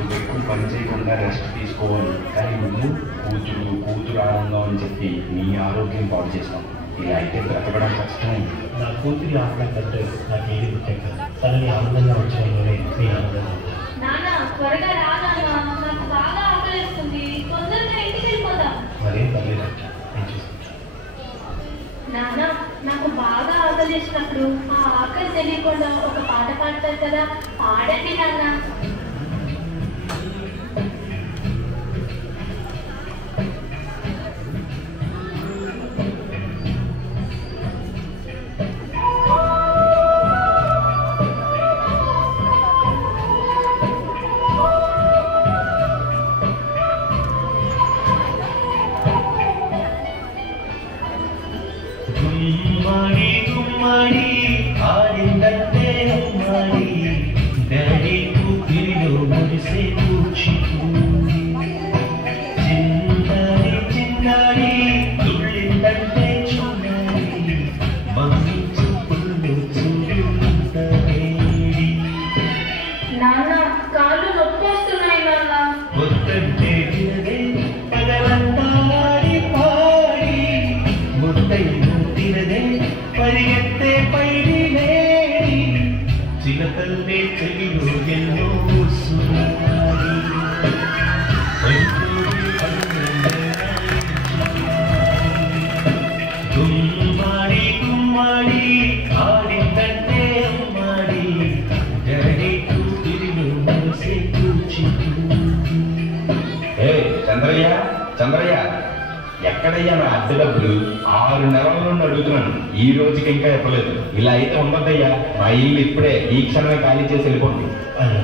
నువ్వు ఎక్కువ పని చేయకుండా రెస్ట్ తీసుకోవాలి. కానీ నువ్వు కూతురు ఆనందం అని చెప్పి నీ ఆరోగ్యం పాడు చేస్తాం. ఇలా అయితే బ్రతకడం కష్టం. నా కూతురి ఆనందం కంటే నాకు ఏది ముఖ్యం కాదు. తనని ఆనందంగా ఉంచడంలోనే నీ ఆనందంగా ఉంది. త్వరగా రానా, నాకు బాగా ఆకలిస్తుంది. తొందరగా ఇంటికి వెళ్ళిపోదాం. మరేం పర్లేదంట, నేను చూసుకుంటాను. నాన్న, నాకు బాగా ఆకలిస్తున్నప్పుడు ఆ ఆకలి తెలియకుండా ఒక పాట పాడతారు కదా, పాడండి నాన్న. నాన్న, కాళ్ళు నొప్పి వస్తున్నాయి నాన్న. పరిగెత్తే పైడి లేడి చిలకల్లే చెవిలో ఎన్నో గుమ్మాడి గుమ్మాడి ఆడిందంటే అమ్మాడి డాడీ కూతురిలో మనసే కూర్చి. చంద్రయ్య చంద్రయ్య, ఎక్కడయ్యా నా అద్దె డబ్బులు? 6 నెలల నుండి అడుగుతున్నాను, ఈ రోజుకి ఇంకా చెప్పలేదు. ఇలా అయితే ఉండద్దయ్యా. మా ఇల్లు ఇప్పుడే ఈ క్షణమే ఖాళీ చేసి వెళ్ళిపోండి. అయ్యా,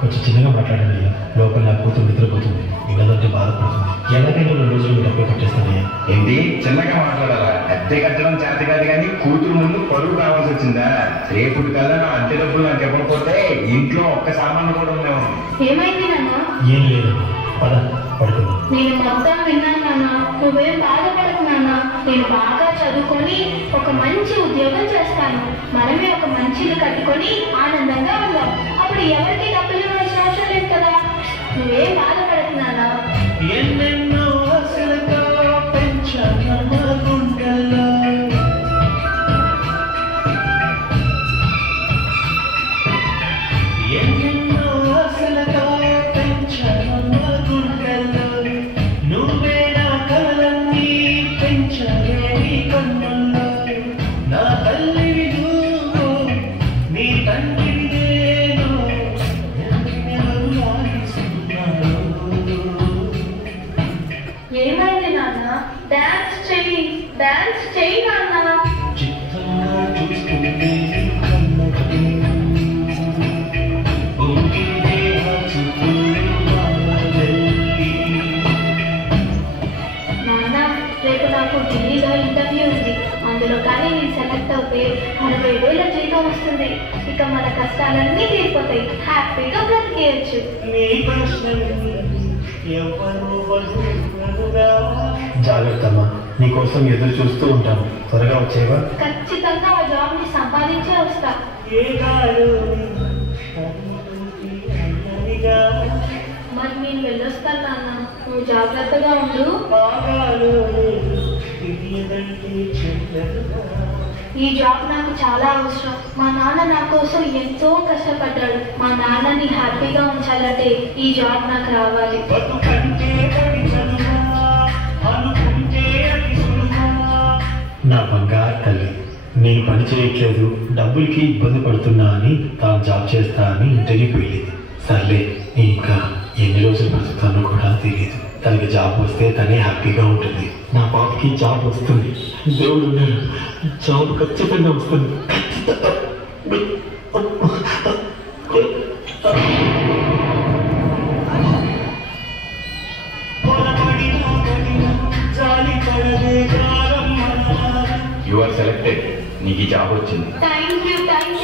కొంచెం చిన్నగా మాట్లాడండి అయ్యా. లోపల నా కూతురు నిద్రపోతుంది, ఇళ్ళదంటే బాధపడుతుంది. ఎలాగైనా 2 రోజులు డబ్బులు కట్టేస్తానయ్యా. ఏంటి చిన్నగా మాట్లాడాలా? అద్దె కట్టడం చేత కాదు కానీ కూతురు ముందు పరువు కావాల్సి వచ్చిందా? రేపు కదా నా అద్దె డబ్బులు నాకు ఇవ్వకపోతే ఇంట్లో ఒక్క సామాను కూడా ఉండేవాడు. ఏమైంది నాన్న? ఏం లేదు, పద పడుకుందాం. నేను మొత్తం విన్నాను నాన్న, నువ్వేం బాధపడకు నాన్న. నేను బాగా చదువుకొని ఒక మంచి ఉద్యోగం చేస్తాను. మనమే ఒక మంచి ఇల్లు కట్టుకొని ఆనందంగా ఉందాం. అప్పుడు ఎవరికి డబ్బులు ఇవ్వాల్సిన అవసరం లేదు కదా. నువ్వేం బాధపడకు నాన్న. ఎన్నెన్నో ఆశలతో పెంచాను మా గుండెల్లో. ఎన్నెన్నో ఆశలతో పెంచాను మా గుండెల్లో. నువ్వే నా కలలన్నీ పెంచాలే నీ కన్నుల్లో. నా తల్లివి నువ్వు, నీ తండ్రివి నేను. ఎవరు లాలిస్తున్నారు? ఏమైంది నాన్న? డాన్స్ చెయ్యి నాన్న. చిత్తంగా చూస్తుంటే కన్నకి పొంగితే ఆ చూపులు వానలెల్లి. నాన్న, రేపు నాకు ఢిల్లీలో ఇంటర్వ్యూ ఉంది. అందులో కానీ నేను సెలెక్ట్ అవుతే 60,000 జీతం వస్తుంది. ఇక మన కష్టాలన్నీ తీరిపోతాయి. హ్యాపీగా బ్రతికేయచ్చు. నీ ప్రశ్నని ఎవరు వదులుగా. జాగ్రత్త అమ్మా, నీకోసం ఎదురు చూస్తూ ఉంటాను. త్వరగా వచ్చేవా? ఖచ్చితంగా ఆ జాబ్ ని సంపాదించే వస్తా. మరి నేను వెళ్ళొస్తాను నాన్న, నువ్వు జాగ్రత్తగా ఉండు. ఈ జాబ్ నాకు చాలా అవసరం. మా నాన్న నా కోసం ఎంతో కష్టపడ్డాడు. మా నాన్నని హ్యాపీగా ఉంచాలంటే ఈ జాబ్ నాకు రావాలి. నా బంగారు తల్లి, నేను పని చేయట్లేదు, డబ్బులకి ఇబ్బంది పడుతున్నా అని తాను జాబ్ చేస్తా అని ఇంటర్వ్యూకి వెళ్ళింది. సర్లే, నేను ఇంకా ఎన్ని రోజులు బ్రతుకుతానో కూడా తెలియదు. తనకి జాబ్ వస్తే తనే హ్యాపీగా ఉంటుంది. నా పాపకి జాబ్ వస్తుంది, దేవుడు ఉన్నారు, జాబ్ ఖచ్చితంగా వస్తుంది. You are selected. నీకు ఈ జాబ్ వచ్చింది. Thank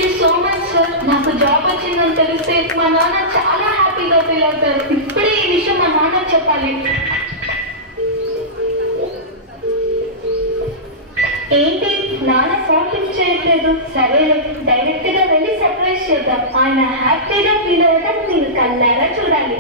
you so much sir. నాకు జాబ్ వచ్చిందని తెలిస్తే మా నాన్న చాలా హ్యాపీగా ఫీల్ అవుతారు. ఇప్పుడే ఈ విషయం మా నాన్న చెప్పాలి. ఏంటి నాన్న ఫోన్ లిఫ్ట్ చేయట్లేదు. సరే డైరెక్ట్ గా వెళ్ళి సర్ప్రైజ్ చేద్దాం. ఆయన హ్యాపీగా ఫీల్ అవ్వడం నేను కళ్ళారా చూడాలి.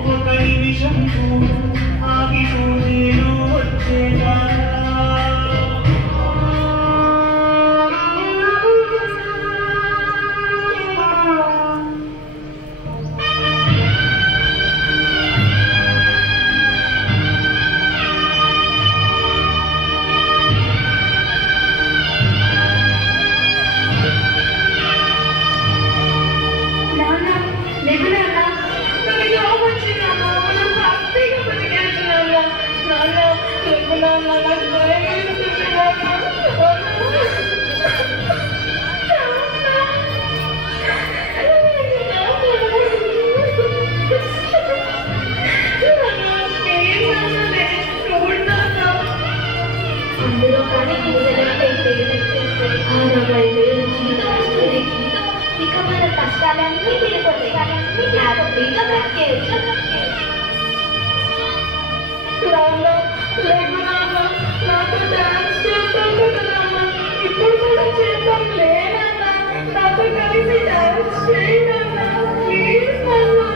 అందులో కానీ ఇక మన కష్టాలన్నీ తీరిపోతాయి. హ్యాపీగా బ్రతికేయచ్చు. నాతో డాన్స్ చేస్తాను కదా, ఇప్పుడు కూడా చేద్దాం లేదన్నా. నాతో కలిసి డాన్స్ చేయనన్నా ప్లీజ్ అన్నా.